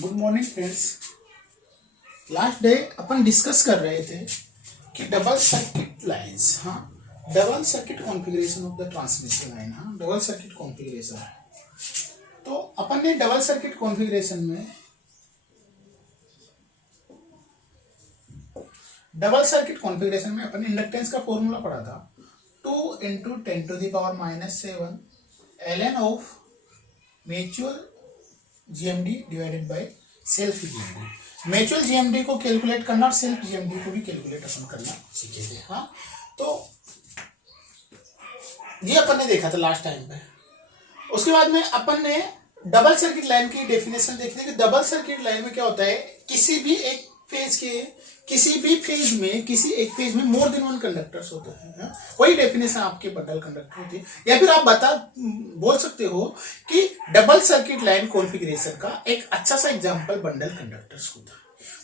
Good morning friends. Last day अपन discuss कर रहे थे कि double circuit lines, double circuit configuration of the transmission line, double circuit configuration. तो अपन ने डबल सर्किट कॉन्फ़िगरेशन में अपन इंडक्टेंस का फॉर्मूला पढ़ा था 2 × 10⁻⁻⁷ ln of mutual GMD divided by self GMD। Mutual GMD को कैलकुलेट करना और सेल्फ GMD को भी कैलकुलेट अपन करना सीखे थे। तो ये अपन ने देखा था लास्ट टाइम पे। उसके बाद में अपन ने डबल सर्किट लाइन की डेफिनेशन देखी थी कि डबल सर्किट लाइन में क्या होता है, किसी भी एक फेज में मोर देन वन कंडक्टर्स होते हैं। वही डेफिनेशन आपके बंडल कंडक्टर होती है, या फिर आप बोल सकते हो कि डबल सर्किट लाइन कॉन्फ़िगरेशन का एक अच्छा सा एग्जांपल बंडल कंडक्टर्स होता है।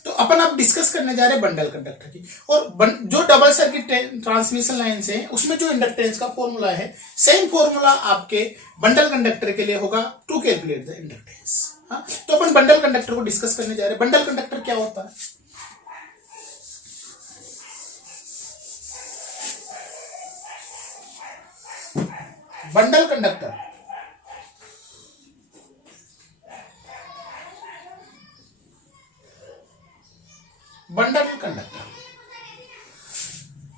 तो अपन अब डिस्कस करने जा रहे हैं बंडल कंडक्टर की। और जो डबल सर्किट ट्रांसमिशन लाइन है उसमें जो इंडक्टेंस का फॉर्मूला है, सेम फॉर्मूला आपके बंडल कंडक्टर के लिए होगा टू कैलकुलेट द इंडक्टेंस। तो अपन बंडल कंडक्टर को डिस्कस करने जा रहे हैं। बंडल कंडक्टर क्या होता है? बंडल कंडक्टर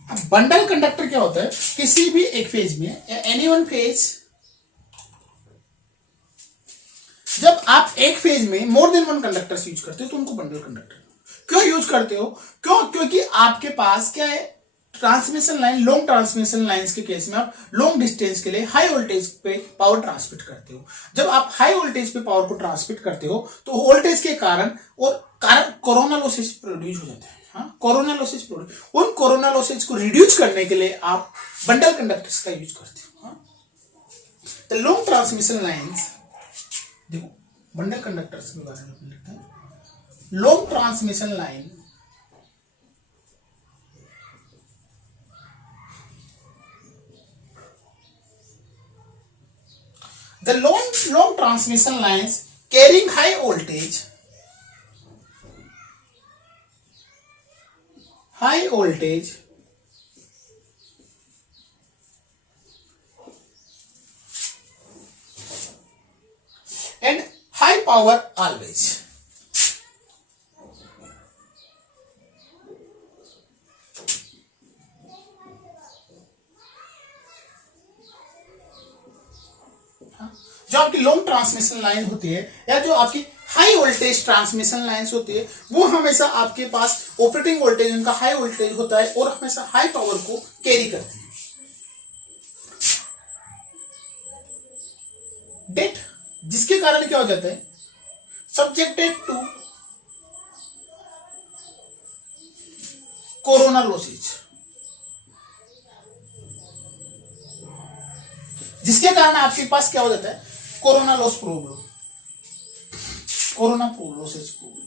अब बंडल कंडक्टर क्या होता है? किसी भी एक फेज में या एनी वन फेज, जब आप एक फेज में more than one conductors use करते हो तो उनको बंडल कंडक्टर क्यों यूज करते हो? क्योंकि आपके पास क्या है, transmission line, long transmission lines के केस में आप लॉन्ग डिस्टेंस के लिए हाई वोल्टेज पे पावर ट्रांसमिट करते हो। जब आप हाई वोल्टेज पे पावर को ट्रांसमिट करते हो तो वोल्टेज के कारण कोरोना लॉसेस प्रोड्यूस हो जाते हैं। कोरोना लॉसेस प्रोड्यूस, उन कोरोना लॉसेस को रिड्यूस करने के लिए आप बंडल कंडक्टर्स का यूज करते हो। तो लॉन्ग ट्रांसमिशन लाइंस, देखो बंडल कंडक्टर्स के बारे में अपन लिखते हैं। Long transmission line the long transmission lines carrying high voltage and high power always। जो आपकी लॉन्ग ट्रांसमिशन लाइन होती है या जो आपकी हाई वोल्टेज ट्रांसमिशन लाइंस होती है, वो हमेशा आपके पास ऑपरेटिंग वोल्टेज उनका हाई वोल्टेज होता है और हमेशा हाई पावर को कैरी करती है। डेट, जिसके कारण क्या हो जाता है, सब्जेक्टेड टू कोरोना लॉसेज, जिसके कारण आपके पास क्या हो जाता है, corona loss problem, corona losses problem.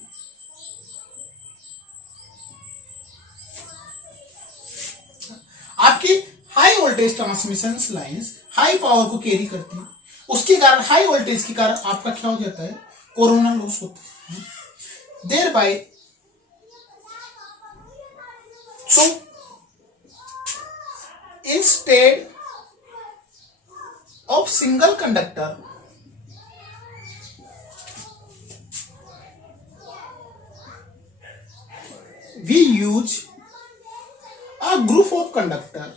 आपकी high voltage transmission lines high power को कैरी करती है, उसके कारण हाई वोल्टेज के कारण आपका क्या हो जाता है, कोरोना लॉस होता है। Thereby so instead of single conductor we use a group of conductor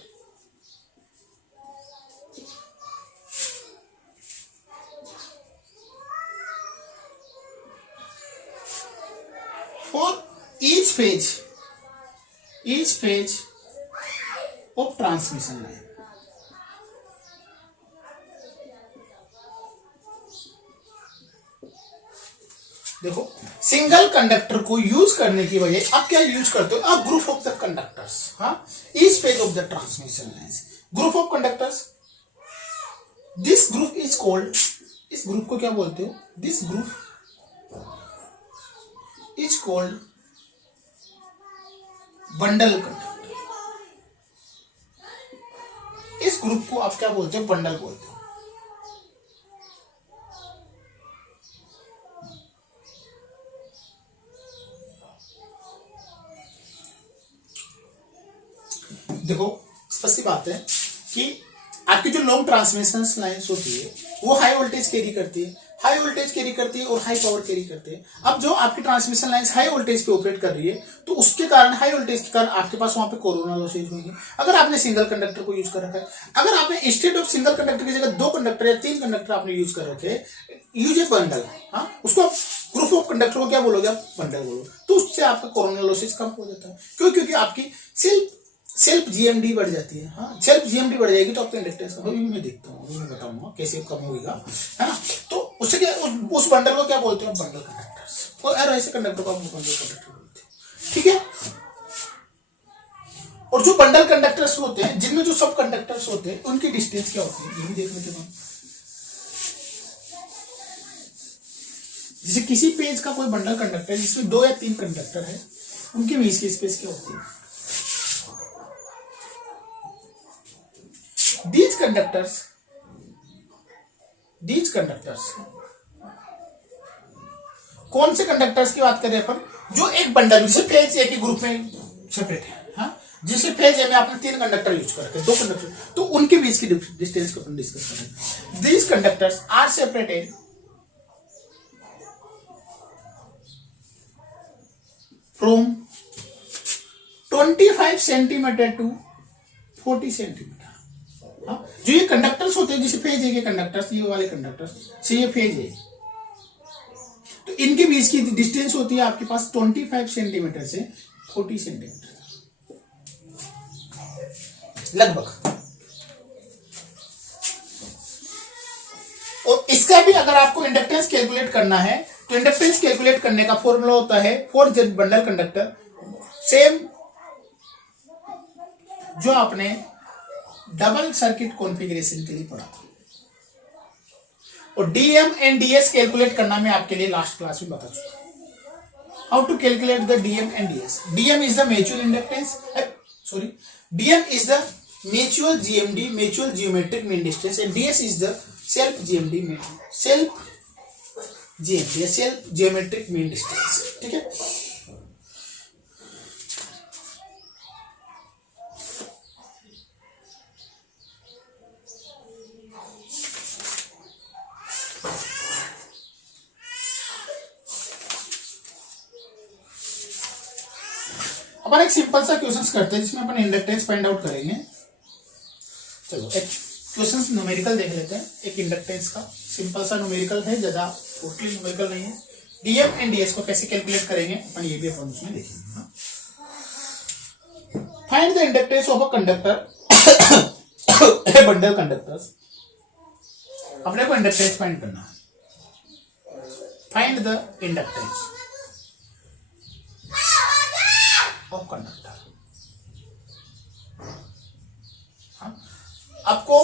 for each phase of transmission line। देखो, सिंगल कंडक्टर को यूज करने की वजह आप क्या यूज करते हो, आप group of the conductors, each phase of the transmission lines, group of conductors. This group is called, इस ग्रुप को क्या बोलते हो, this group is called bundle conductor. इस ग्रुप को आप क्या बोलते हो, बंडल बोलते हो। देखो स्पष्ट सी बात है कि आपकी जो लॉन्ग ट्रांसमिशन लाइन्स होती है वो हाई वोल्टेज कैरी करती है, हाई वोल्टेज कैरी करती है और हाई पावर कैरी करते हैं। अब जो आपकी ट्रांसमिशन लाइन्स हाई वोल्टेज पे ऑपरेट कर रही है तो उसके कारण, हाई वोल्टेज के कारण आपके पास वहां पे कोरोना लॉसेज होंगे। अगर आपने सिंगल कंडक्टर को यूज कर रखा है, अगर आपने इंस्टेड ऑफ सिंगल कंडक्टर की जगह 2 कंडक्टर या 3 कंडक्टर आपने यूज कर रखे, यूज ए बंडल, हाँ, उसको ग्रुप ऑफ कंडक्टर को क्या बोलोगे आप? बंडल बोलो। तो उससे आपका कोरोना लॉसेज कम हो जाता है। क्यों? क्योंकि आपकी सेल्फ जीएमडी बढ़ जाती है। हाँ, सेल्फ जीएमडी बढ़ जाएगी तो आपका इंडक्टेंस कम, मैं देखता हूँ, मैं बताऊंगा कैसे कम होगा, है ना। तो उससे क्या, उस बंडल को क्या बोलते हैं? Bundle conductors. और ऐसे कंडक्टर को आप बंडल कंडक्टर बोलते हैं, ठीक है। और जो बंडल कंडक्टर्स होते हैं, जिनमें जो सब कंडक्टर्स होते हैं, उनकी डिस्टेंस क्या होती है ये भी देख लेते हैं। जैसे किसी पेज का कोई बंडल कंडक्टर जिसमें 2 या 3 कंडक्टर है, उनके बीच की स्पेस क्या होती है? These conductors कौन से कंडक्टर्स की बात करें अपन? जो एक बंडल, जिसे फेज ए के ग्रुप में सेपरेट है, हाँ, जिसे फेज ए में आपने 3 कंडक्टर यूज कर रखे, 2 कंडक्टर, तो उनके बीच की डिस्टेंस को अपन डिस्कस करें। These conductors are separated from 25 centimetre to 40 centimetre. जो ये कंडक्टर्स होते हैं, जैसे फेज ए के कंडक्टर्स, ये वाले कंडक्टर्स से ये फेज है, तो इनके बीच की डिस्टेंस होती है आपके पास 25 सेंटीमीटर से 40 सेंटीमीटर लगभग। और इसका भी अगर आपको इंडक्टेंस कैलकुलेट करना है तो इंडक्टेंस कैलकुलेट करने का फॉर्मूला होता है फॉर बंडल कंडक्टर, सेम जो आपने डबल सर्किट कॉन्फ़िगरेशन के लिए पढ़ा था। और डीएम एंड डीएस कैलकुलेट करना मैं आपके लिए लास्ट क्लास में बता चुका। How to calculate the DM and DS? DM is the mutual inductance, sorry, DM is the mutual GMD, mutual geometric mean distance, and DS is the self GMD, self GMD, self geometric mean distance, ठीक है। अपन एक simple सा questions करते हैं जिसमें अपन inductance find out करेंगे। चलो एक क्वेश्चंस न्यूमेरिकल देख लेते हैं। एक इंडक्टेंस का सिंपल सा न्यूमेरिकल है, ज्यादा टोटली न्यूमेरिकल नहीं है। डीएम एंड डीएस को कैसे कैलकुलेट करेंगे अपन ये भी अपन उसमें देखेंगे। Find the inductance of a conductor A bundle conductors. अपने को इंडक्टेंस फाइंड करना है। Find the inductance of conductor. आपको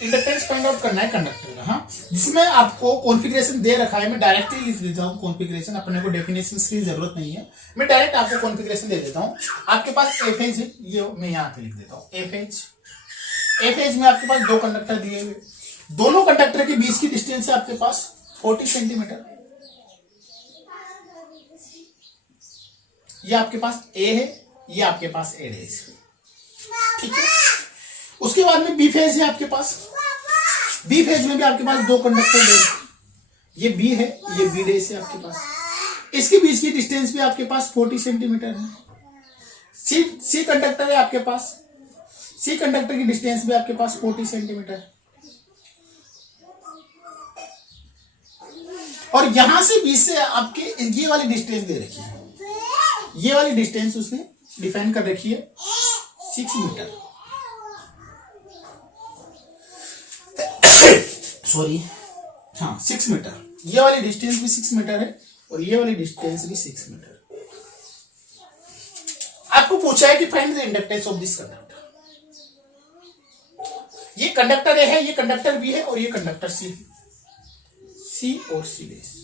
इंडक्टेंस फाइंड आउट करना है कंडक्टर का, हाँ, जिसमें आपको कॉन्फ़िगरेशन दे रखा है। मैं डायरेक्टली लिख देता हूँ कॉन्फ़िगरेशन, अपने को डेफिनेशन की जरूरत नहीं है, मैं डायरेक्ट आपको कॉन्फ़िगरेशन दे देता हूँ। आपके पास ए फेज है, ये मैं यहाँ पे लिख देता हूँ ए फेज में आपके पास 2 कंडक्टर दिए हुए, दोनों कंडक्टर के बीच की डिस्टेंस है आपके पास 40 सेंटीमीटर। ये आपके पास ए है, ये आपके पास ए डेज, ठीक है। उसके बाद में बी फेज है आपके पास। बी फेज में भी आपके पास 2 कंडक्टर है, ये बी है, ये बी डेज है आपके पास। इसके बीच की डिस्टेंस भी आपके पास 40 सेंटीमीटर है। सी कंडक्टर है आपके पास, सी कंडक्टर की डिस्टेंस भी आपके पास 40 सेंटीमीटर है। और यहां से बीच से आपके ये वाली डिस्टेंस दे रखी है, ये वाली डिस्टेंस उसने डिफाइन कर रखी है 6 मीटर, सॉरी, हाँ 6 मीटर। ये वाली डिस्टेंस भी 6 मीटर है और ये वाली डिस्टेंस भी 6 मीटर। आपको पूछा है कि find the inductance of this conductor. ये कंडक्टर ए है, ये कंडक्टर बी है और ये कंडक्टर सी है, सी और सी डेस।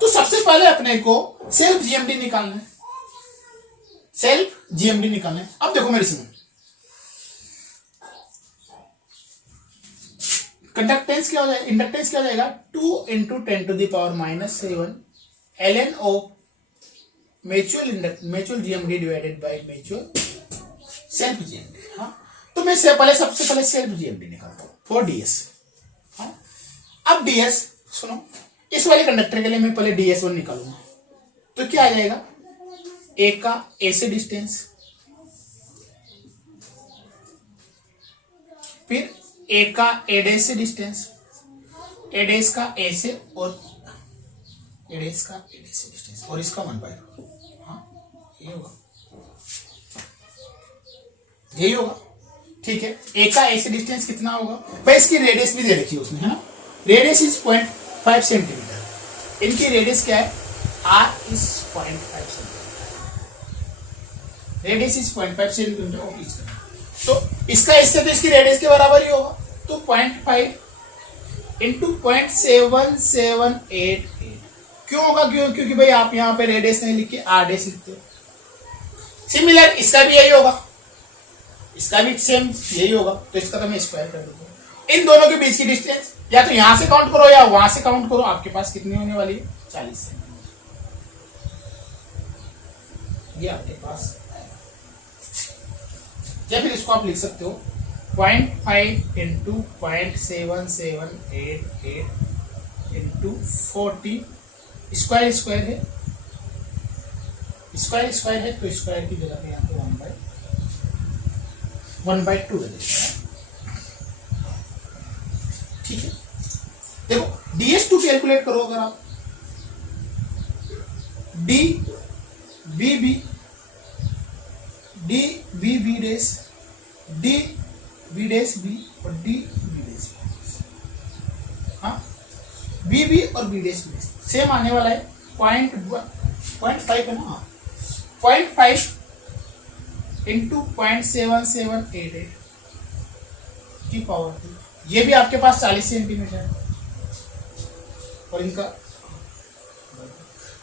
तो सबसे पहले अपने को सेल्फ जीएमडी निकालना है, सेल्फ जीएमडी निकालना है। अब देखो मेरे सुनो, कंडक्टेंस क्या हो जाएगा, इंडक्टेंस क्या हो जाएगा 2 × 10⁻⁷ ln of mutual GMD divided by mutual self GMD. हाँ, तो मैं सबसे पहले सेल्फ जीएमडी निकालता हूं फॉर डीएस। हाँ, अब डीएस सुनो, इस वाले कंडक्टर के लिए मैं पहले डीएस 1 निकालूंगा, तो क्या आ जाएगा, ए का ए से डिस्टेंस, फिर ए का ए डैश से डिस्टेंस, ए डैश का ए से, और ए डैश का ए डैश से डिस्टेंस, और इसका 1/2। हाँ, ये होगा, यही होगा। ठीक है, ए का ए से डिस्टेंस कितना होगा भाई, इसकी रेडियस भी दे रखी है उसने, है ना, रेडियस इज 0.5 सेंटीमीटर। इनकी रेडियस क्या है, R is 0.5 centimetre, radius is 0.5 centimetre of each. तो इसका इससे तो इसकी रेडियस के बराबर ही होगा, तो 0.5 इंटू 0.7788। क्यों होगा, क्योंकि भाई आप यहाँ पे रेडियस नहीं लिख के आर डैश लिखते हो। सिमिलर इसका भी यही होगा, इसका भी सेम यही होगा, तो इसका तो मैं स्क्वायर कर देता हूँ। इन दोनों के बीच की डिस्टेंस या तो यहां से काउंट करो या वहां से काउंट करो, आपके पास कितनी होने वाली है, 40 सेंटीमीटर। ये आपके पास, या फिर इसको आप लिख सकते हो 0.5 इंटू 0.7788 इंटू 40, स्क्वायर स्क्वायर है, स्क्वायर स्क्वायर है, तो स्क्वायर की जगह पे यहाँ पे 1/2 दे देते हैं। ठीक है, देखो DS2 कैलकुलेट करो, अगर आप D B B dash, D B dash B और डी बी डैश बी, हाँ, बी बी और बी डैश बी सेम आने वाला है, 0.5 है ना, 0.5 इंटू 0.7788 की पावर 2। ये भी आपके पास 40 सेंटीमीटर है, और इनका,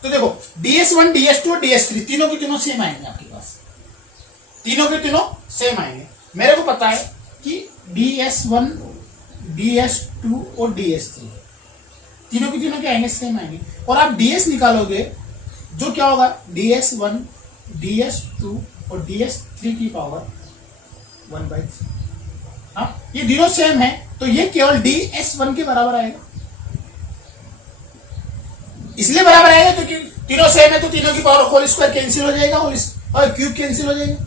तो देखो DS1 DS2 और DS3 तीनों के तीनों सेम आएंगे आपके पास, तीनों के तीनों सेम आएंगे। मेरे को पता है कि DS1 DS2 और DS3 तीनों के तीनों क्या आएंगे, सेम आएंगे। और आप DS निकालोगे, जो क्या होगा, DS1 DS2 और DS3 की पावर 1/3। हाँ, ये तीनों सेम है, तो ये केवल DS1 के बराबर आएगा। इसलिए बराबर आएगा क्योंकि तीनों सेम है, तो तीनों की पावर होल स्क्वायर कैंसिल हो जाएगा और क्यूब कैंसिल हो जाएगा।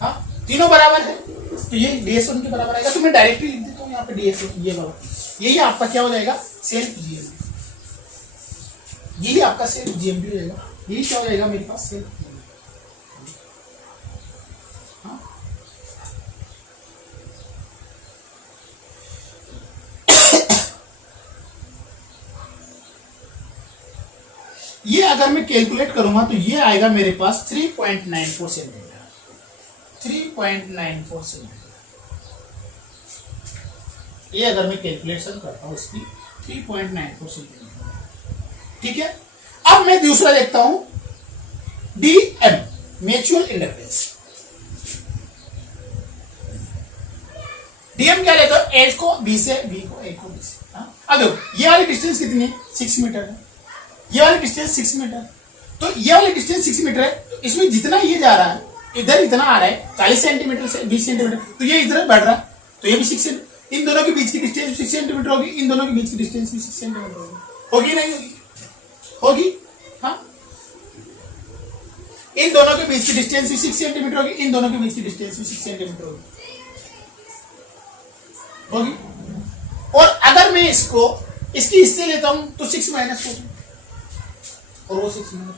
हाँ, तीनों बराबर है, तो ये DS1 के बराबर आएगा। तो मैं डायरेक्टली लिख देता हूँ यहाँ पे DS1, ये बराबर, यही आपका क्या हो जाएगा, सेल्फ जीएमडी, यही आपका सेल्फ जीएमडी हो जाएगा। यही क्या हो जाएगा मेरे पास, सेल्फ जीएमडी। ये अगर मैं कैलकुलेट करूंगा तो ये आएगा मेरे पास 3.94 सेंटीमीटर, 3.94 सेंटीमीटर। ये अगर मैं कैलकुलेशन करता हूं इसकी 3.94 सेंटीमीटर। ठीक है, अब मैं दूसरा देखता हूं, DM म्यूचुअल इंडक्टेंस। DM क्या लेता हूं, एच को बी से, बी को ए को बी से। अब देखो ये वाली डिस्टेंस कितनी है, 6 मीटर है, ये वाली डिस्टेंस 6 मीटर, तो ये वाली डिस्टेंस 6 मीटर है, तो इसमें जितना ये जा रहा है, इधर इतना आ रहा है 40 सेंटीमीटर से 20 सेंटीमीटर, तो ये इधर बढ़ रहा है, तो ये भी 6 सेंटीमीटर, इन दोनों के बीच की डिस्टेंस 6 सेंटीमीटर होगी, इन दोनों के बीच की डिस्टेंस भी 6 सेंटीमीटर होगी, होगी नहीं होगी, होगी, हाँ, इन दोनों के बीच की डिस्टेंस भी 6 सेंटीमीटर होगी, इन दोनों के बीच की डिस्टेंस भी 6 सेंटीमीटर होगी, होगी। और अगर मैं इसको इसकी हिस्से लेता हूं तो 6 माइनस 4 और वो 6 मिनट।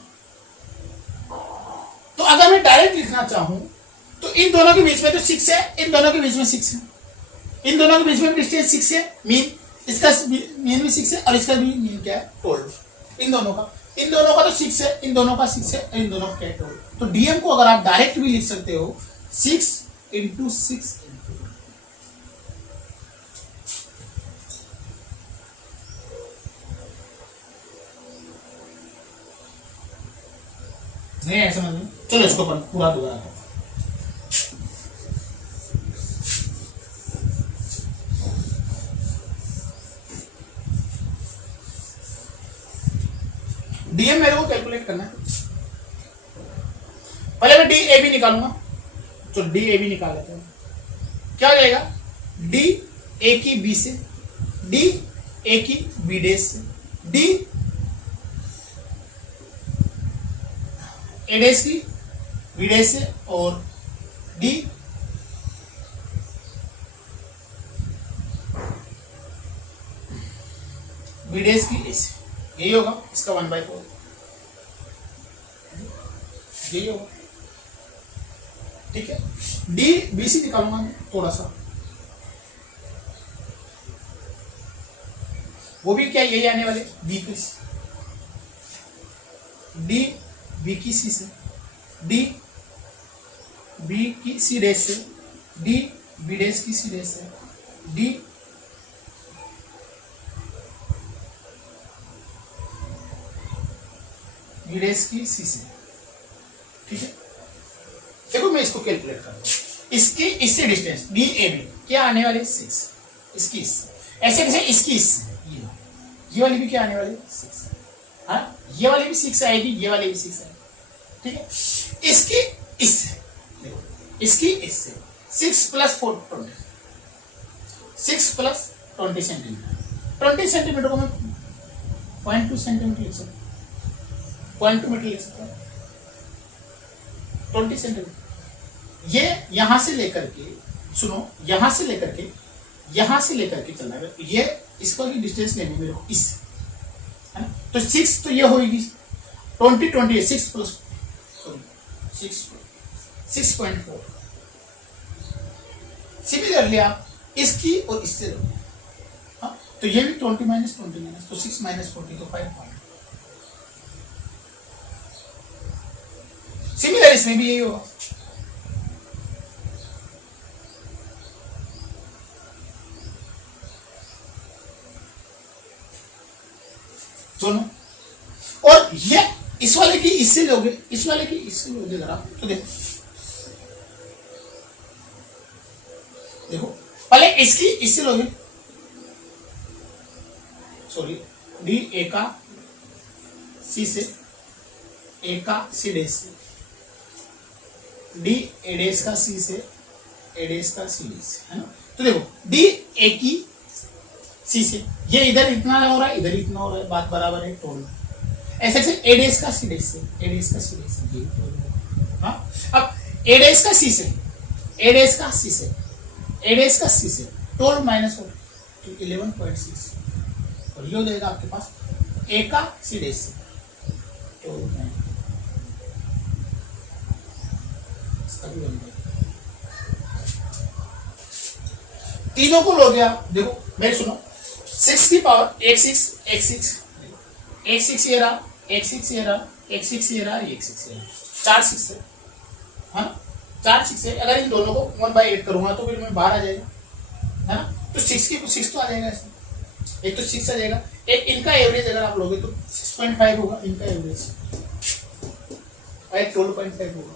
तो अगर मैं डायरेक्ट लिखना चाहूं तो इन दोनों के बीच में तो 6 है, इन दोनों के बीच में 6 है, इन दोनों के बीच में डिस्टेंस 6 है, मीन इसका मीन भी 6 है और इसका भी मीन क्या है, टोटल। इन दोनों का तो 6 है, इन दोनों का 6 है, इन दोनों का क्या है, टोटल। तो डीएम को अगर आप डायरेक्ट भी लिख सकते हो 6 इंटू 6 नहीं है, समझ में। चलो इसको अपन पूरा दोबारा करो। डीएम मेरे को कैलकुलेट करना है, पहले मैं डी ए बी निकालूंगा, तो डी ए बी निकाल लेते हैं। क्या हो जाएगा, डी ए की बी से, डी ए की बी डे से, डी ए डे की बी डे से, और डी बी डे की ए से। यही होगा इसका 1/4, यही होगा। ठीक है, डी बी सी निकालूंगा मैं थोड़ा सा, वो भी क्या यही आने वाले, बी की डी बी की सी से, डी बी की सी डैश से, डी बी डैश की सी डैश से, डी बी डैश की सी से। ठीक है, देखो मैं इसको कैलकुलेट करता हूं, इसके इससे डिस्टेंस डी ए बी क्या आने वाले 6, इसकी इससे, ऐसे कैसे इसकी इससे, ये वाली भी क्या आने वाली 6, हाँ ये वाली भी 6 आएगी, ये वाली भी 6 आएगी। ठीक है, इसकी इससे देखो, इसकी इससे 6 + 4 20, 6 + 20 सेंटीमीटर, 20 सेंटीमीटर को मैं 0.2 सेंटीमीटर लिख सकता हूँ, 0.2 मीटर लिख सकता हूँ, 20 सेंटीमीटर। ये यहां से लेकर के, सुनो, यहां से लेकर के चलना है, ये इसका की डिस्टेंस लेनी मेरे को, इस है ना, तो 6 तो ये होगी 20 20 6 + 6.4। सिमिलरली आप इसकी और इससे लो, हाँ तो ये भी 20 - 20 तो 6 - 40 तो 5 पॉइंट। सिमिलर इसमें भी यही होगा, दोनों। और ये इस वाले की इससे लोगे, इस वाले की इससे लोगे जरा, तो देखो देखो पहले इसकी इससे लोगे, सॉरी, डी ए का सी से, ए का सी डैश से, डी ए डैश का सी से, ए डैश का सी डैश से, है ना। तो देखो डी ए की सी से, ये इधर इतना हो रहा है, इधर इतना हो रहा है, बात बराबर है, तोड़ ऐसे से ए डैश का सी डैश से, ए डैश का सी डैश से, हाँ अब ए डैश का सी से, ए डैश का सी से, ए डैश का सी से 12 - 4 तो 11.6, और ये हो जाएगा आपके पास ए का सी डैश से 12 इसका भी बन गया। तीनों को लोगे आप, देखो मेरे सुनो, 6 की पावर 1 6 1 6 1 6 ये रहा, 1 6 ये रहा, 1 6 ये रहा, 1 6 ये रहा, 4 6 है, हाँ 4 6 है। अगर इन दोनों को 1/8 करूंगा तो फिर मैं बाहर आ जाएगा, है ना, तो 6 की 6 तो आ जाएगा इसमें, एक तो 6 आ जाएगा, एक इनका एवरेज अगर आप लोगे तो 6.5 होगा इनका एवरेज, और 12.5 होगा,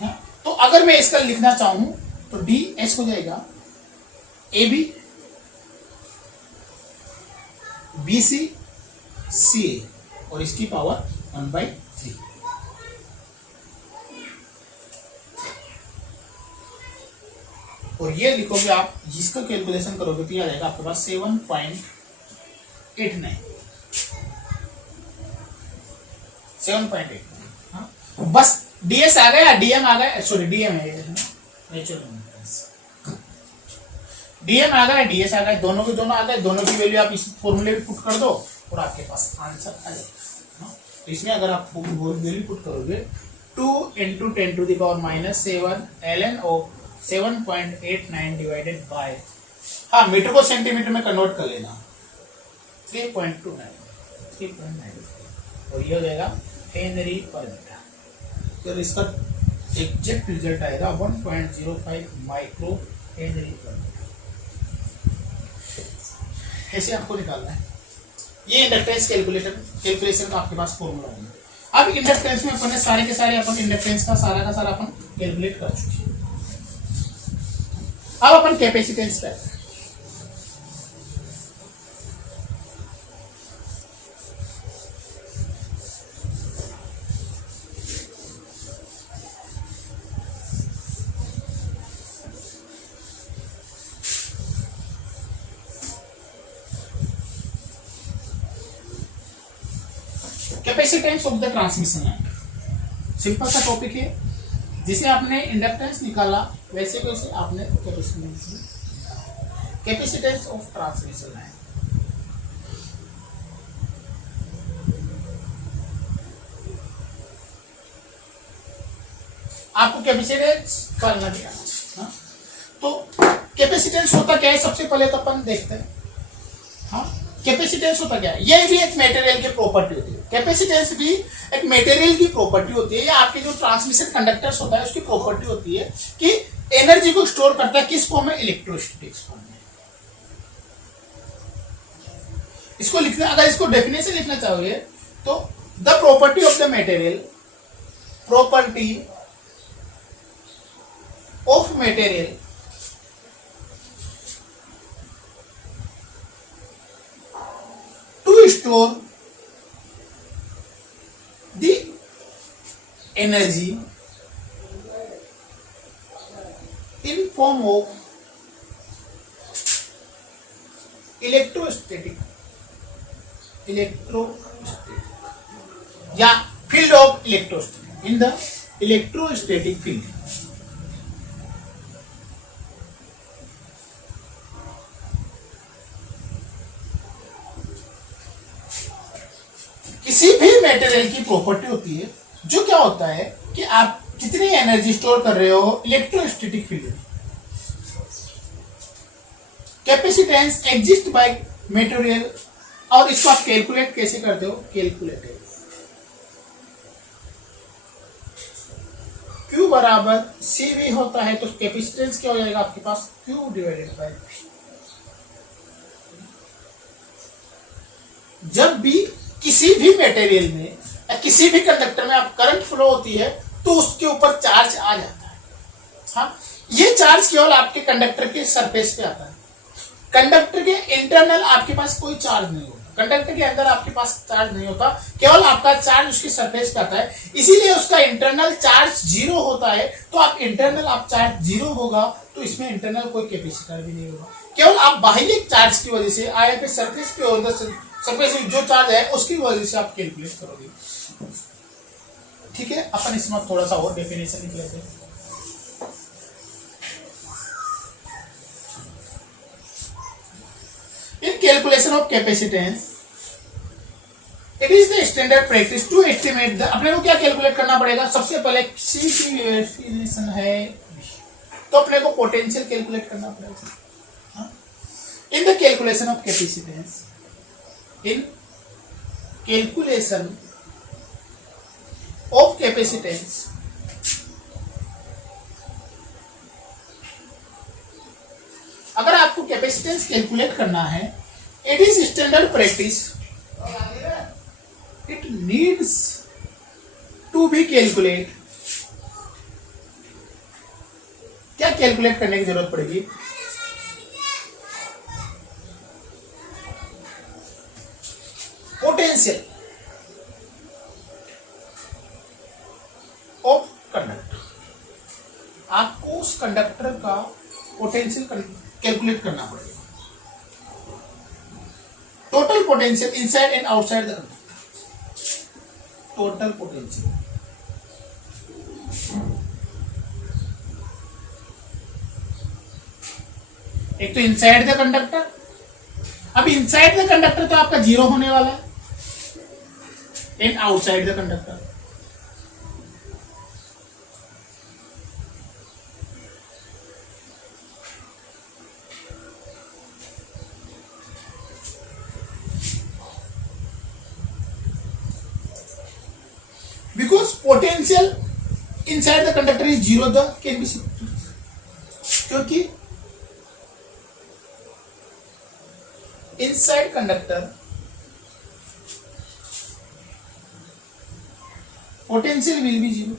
हाँ? तो अगर मैं इसका लिखना चाहूं तो डी एस हो जाएगा ए बी बी सी सी ए, और इसकी पावर 1/3। और ये लिखोगे आप, जिसका कैलकुलेशन करोगे तो ये आ जाएगा आपके पास 7.89, 7.89, हाँ बस डीएस आ गया, डीएम आ गया, सॉरी डीएम है नेचुरल डीएम आ गया, डीएस आ गया, दोनों के दोनों आ गए, दोनों की वैल्यू आप इस फॉर्मूले में पुट कर दो और आपके पास आंसर आ जाएगा। तो इसमें अगर आप वैल्यू पुट करोगे 2 × 10⁻⁻7 ln of 7.89 डिवाइडेड बाय, हाँ मीटर को सेंटीमीटर में कन्वर्ट कर लेना, 3.29 और ये हो जाएगा हेनरी पर मीटर। तो इसका एग्जैक्ट रिजल्ट आएगा 1.05 माइक्रो हेनरी पर मीटर। ऐसे आपको निकालना है। ये इंडक्टेंस कैलकुलेशन का आपके पास फॉर्मूला है। अब इंडक्टेंस में अपन सारे के सारे अपन इंडक्टेंस का सारा अपन कैलकुलेट कर चुके हैं। अब अपन कैपेसिटेंस पे, capacitance of the transmission line, simple सा टॉपिक है, जिसे आपने इंडक्टेंस निकाला वैसे वैसे आपने कैपेसिटेंस ऑफ ट्रांसमिशन लाइन। आपको कैपेसिटेंस करना क्या है, तो कैपेसिटेंस होता क्या है सबसे पहले तो अपन देखते हैं। हाँ, कैपेसिटेंस होता क्या है, ये भी एक मटेरियल की प्रॉपर्टी होती है। कैपेसिटेंस भी एक मटेरियल की प्रॉपर्टी होती है, या आपके जो ट्रांसमिशन कंडक्टर्स होता है उसकी प्रॉपर्टी होती है कि एनर्जी को स्टोर करता है किस फॉर्म में, इलेक्ट्रोस्टैटिक फॉर्म में। इसको लिखना, अगर इसको डेफिनेशन लिखना चाहोगे तो the property of the material, property of material to store the energy in form of electrostatic या field of electrostatic, in the electrostatic field। किसी भी मटेरियल की प्रॉपर्टी होती है जो क्या होता है कि आप कितनी एनर्जी स्टोर कर रहे हो इलेक्ट्रोस्टैटिक फील्ड में। कैपेसिटेंस एग्जिस्ट बाय मटेरियल, और इसको आप कैलकुलेट कैसे करते हो, कैलकुलेटेड Q बराबर CV होता है, तो कैपेसिटेंस क्या हो जाएगा आपके पास, Q डिवाइडेड बाय V। जब भी किसी भी मटेरियल में या किसी भी कंडक्टर में आप करंट फ्लो होती है तो उसके ऊपर चार्ज आ जाता है। हाँ, ये चार्ज केवल आपके कंडक्टर के सरफेस पे आता है, कंडक्टर के इंटरनल आपके पास कोई चार्ज नहीं होता, कंडक्टर के अंदर आपके पास चार्ज नहीं होता, केवल आपका चार्ज उसके सरफेस पे आता है, इसीलिए उसका इंटरनल चार्ज जीरो होता है। तो आप इंटरनल आप चार्ज जीरो होगा तो इसमें इंटरनल कोई कैपेसिटर भी नहीं होगा, केवल आप बाह्य चार्ज की वजह से आया पे सरफेस पे और सरफेस में जो चार्ज है उसकी वजह से आप कैलकुलेट करोगे। ठीक है, अपन इसमें थोड़ा सा और डेफिनेशन लिख लेते हैं। In calculation of capacitance it is the standard practice to estimate the, अपने को क्या कैलकुलेट करना पड़ेगा, सबसे पहले सी की डेफिनेशन है तो अपने को पोटेंशियल कैलकुलेट करना पड़ेगा। In the calculation of capacitance, in calculation of capacitance अगर आपको कैपेसिटेंस कैलकुलेट करना है, it is standard practice, it needs to be calculate. क्या कैलकुलेट करने की जरूरत पड़ेगी, पोटेंशियल ऑफ कंडक्टर। आपको उस कंडक्टर का पोटेंशियल कैलकुलेट करना पड़ेगा, total potential inside and outside the conductor, total potential. एक तो इनसाइड द कंडक्टर, अब इनसाइड द कंडक्टर तो आपका जीरो होने वाला है, and outside the conductor because potential inside the conductor is zero, the can be, क्योंकि inside conductor potential will be zero.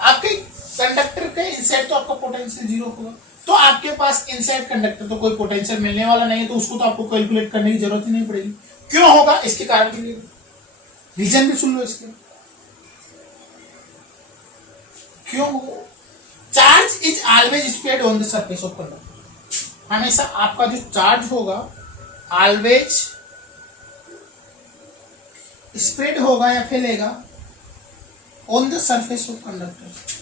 आपके कंडक्टर के इनसाइड तो आपका पोटेंशियल जीरो होगा, तो आपके पास इनसाइड कंडक्टर तो कोई पोटेंशियल मिलने वाला नहीं है, तो उसको तो आपको कैलकुलेट करने की जरूरत ही नहीं पड़ेगी। क्यों होगा, इसके कारण के लिए रीजन भी सुन लो इसके। क्यों, charge is always spread on the surface of conductor. हमेशा आपका जो चार्ज होगा ऑलवेज स्प्रेड होगा या फैलेगा on the surface of conductor.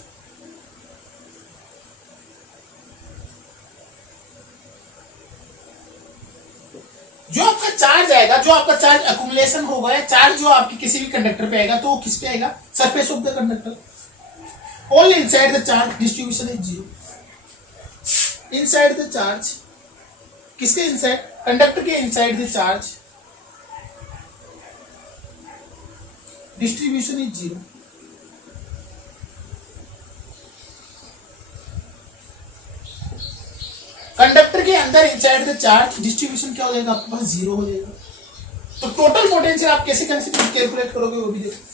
जो आपका चार्ज आएगा, जो आपका चार्ज अकुमुलेशन होगा या चार्ज जो आपकी किसी भी कंडक्टर पे आएगा तो वो किस पे आएगा, surface of the conductor. Only inside the charge distribution is zero. Inside the charge, किसके इनसाइड, कंडक्टर के inside the charge distribution is zero. Conductor के अंदर इनसाइड द चार्ज डिस्ट्रीब्यूशन क्या हो जाएगा, आपके पास जीरो हो जाएगा। तो टोटल पोटेंशियल आप कैसे कैलकुलेट करोगे वो भी देखो।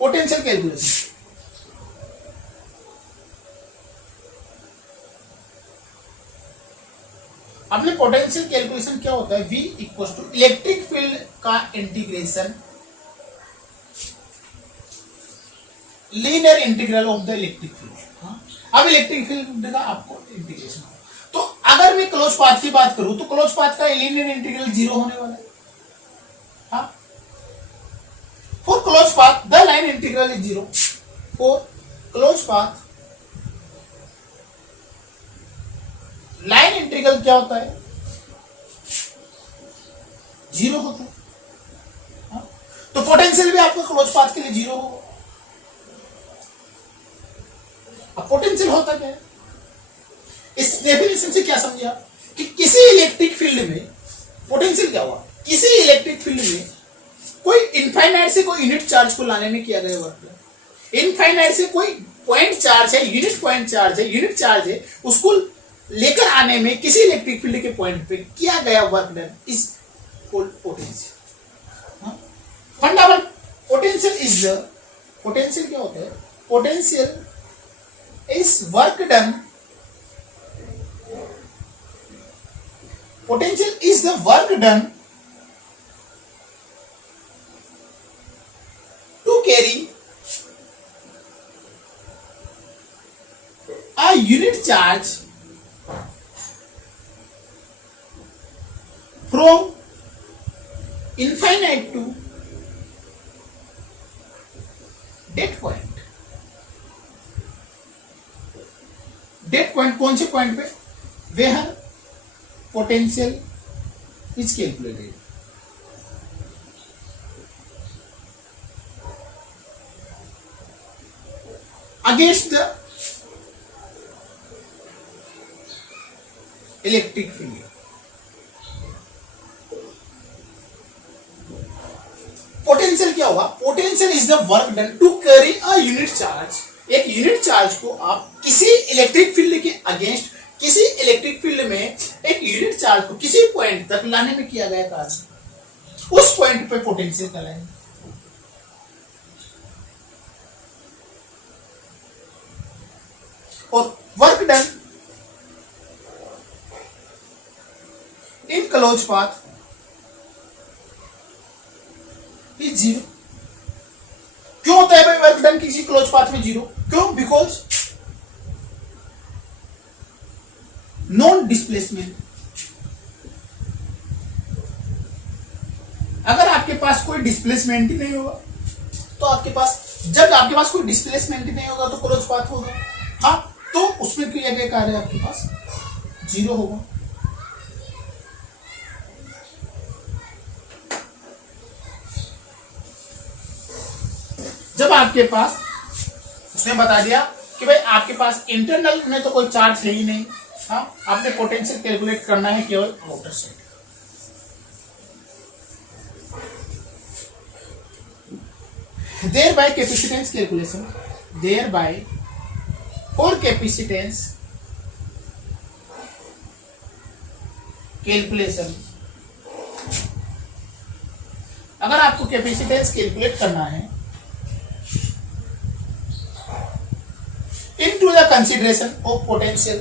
पोटेंशियल कैलकुलेशन, अपने पोटेंशियल कैलकुलेशन क्या होता है, V equal to electric field का integration, linear integral of the electric field. अब इलेक्ट्रिक फील्ड का आपको इंटीग्रेशन हो, तो अगर मैं क्लोज पाथ की बात करूं तो क्लोज पाथ का लीनियर इंटीग्रल जीरो होने वाला है। For close path the line integral is zero. For close path line integral क्या होता है, जीरो होता है। तो पोटेंशियल भी आपका क्लोज पाथ के लिए जीरो होगा। अब पोटेंशियल होता क्या है, इस डेफिनेशन से क्या समझे आप कि किसी इलेक्ट्रिक फील्ड में पोटेंशियल क्या हुआ, किसी इलेक्ट्रिक फील्ड में कोई इनफाइनाइट से कोई यूनिट चार्ज को लाने में किया गया वर्क। इनफाइनाइट से कोई पॉइंट चार्ज है, यूनिट पॉइंट चार्ज है, यूनिट चार्ज है, उसको लेकर आने में किसी इलेक्ट्रिक फील्ड के पॉइंट पे किया गया work done is called potential. Fundamental potential is the, potential क्या होता है, potential is work done, potential is the work done to carry a unit charge from infinite to that point. That point कौन से point पे, where potential is calculated. Against the electric field. Potential क्या होगा, potential is the work done to carry a unit charge. एक unit charge को आप किसी electric field के अगेंस्ट, किसी इलेक्ट्रिक फील्ड में एक यूनिट चार्ज को किसी पॉइंट तक लाने में किया गया कार्य, उस पॉइंट पे पोटेंशियल कहलाएगा। और work done in close path is zero. क्यों होता है भाई वर्क डन किसी क्लोज पाथ में जीरो, क्यों, बिकॉज नॉन डिस्प्लेसमेंट। अगर आपके पास कोई डिस्प्लेसमेंट ही नहीं होगा तो आपके पास, जब आपके पास कोई डिस्प्लेसमेंट ही नहीं होगा तो क्लोज पाथ होगा, हाँ, तो उसमें किया गया कार्य आपके पास जीरो होगा। जब आपके पास, उसने बता दिया कि भाई आपके पास इंटरनल में तो कोई चार्ज है ही नहीं, हाँ, आपने पोटेंशियल कैलकुलेट करना है केवल outer side. Thereby capacitance calculation, thereby for capacitance calculation, अगर आपको कैपेसिटेंस कैलकुलेट करना है into the consideration of potential,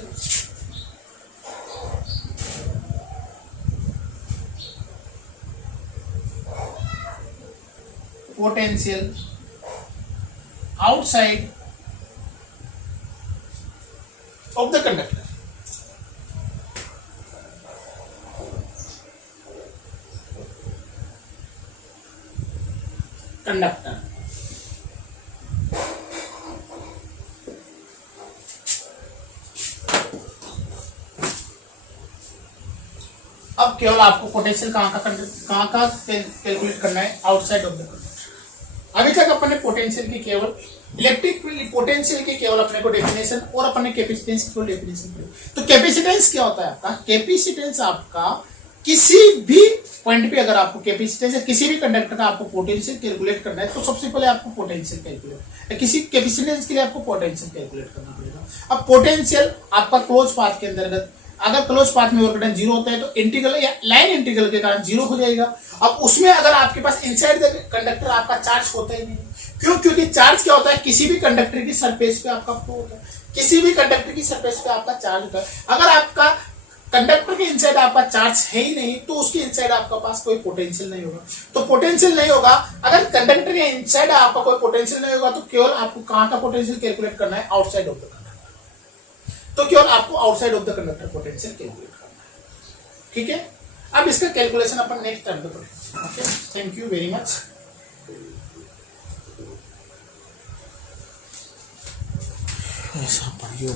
potential outside of the conductor. Conductor अब केवल आपको पोटेंशियल कहाँ का कैलकुलेट करना है, आउटसाइड ऑफ द कंडक्टर। अभी तक अपने पोटेंशियल की केवल इलेक्ट्रिक पोटेंशियल की केवल अपने को डेफिनेशन और अपने कैपेसिटेंस की डेफिनेशन पढ़ी। तो कैपेसिटेंस क्या होता है आपका? कैपेसिटेंस आपका किसी भी पॉइंट पे अगर आपको कैपेसिटेंस या किसी भी कंडक्टर का आपको पोटेंशियल कैलकुलेट करना है तो सबसे पहले आपको पोटेंशियल कैलकुलेट, किसी कैपेसिटेंस के लिए आपको पोटेंशियल कैलकुलेट करना पड़ेगा। अब पोटेंशियल आपका क्लोज पाथ के अंतर्गत, अगर क्लोज पाथ में वर्क डन जीरो होता है तो इंटीग्रल या लाइन इंटीग्रल के कारण जीरो हो जाएगा। अब उसमें अगर आपके पास इनसाइड द कंडक्टर आपका चार्ज होता ही नहीं। क्यों? क्योंकि चार्ज क्या होता है? किसी भी कंडक्टर की सरफेस पे आपका फ्लो होता है, किसी भी कंडक्टर की सरफेस पे आपका चार्ज होता है। अगर आपका कंडक्टर के इनसाइड आपका चार्ज है ही नहीं तो उसके इनसाइड आपका पास कोई पोटेंशियल नहीं होगा। तो पोटेंशियल नहीं होगा, अगर कंडक्टर के इनसाइड आपका कोई पोटेंशियल नहीं होगा तो केवल आपको कहां का पोटेंशियल कैलकुलेट करना है? Outside of the conductor. तो केवल आपको outside of the conductor potential calculate करना है। ठीक है, अब इसका कैलकुलेशन अपन नेक्स्ट टाइम पे करेंगे। Okay, thank you very much. ऐसा पढ़ियो।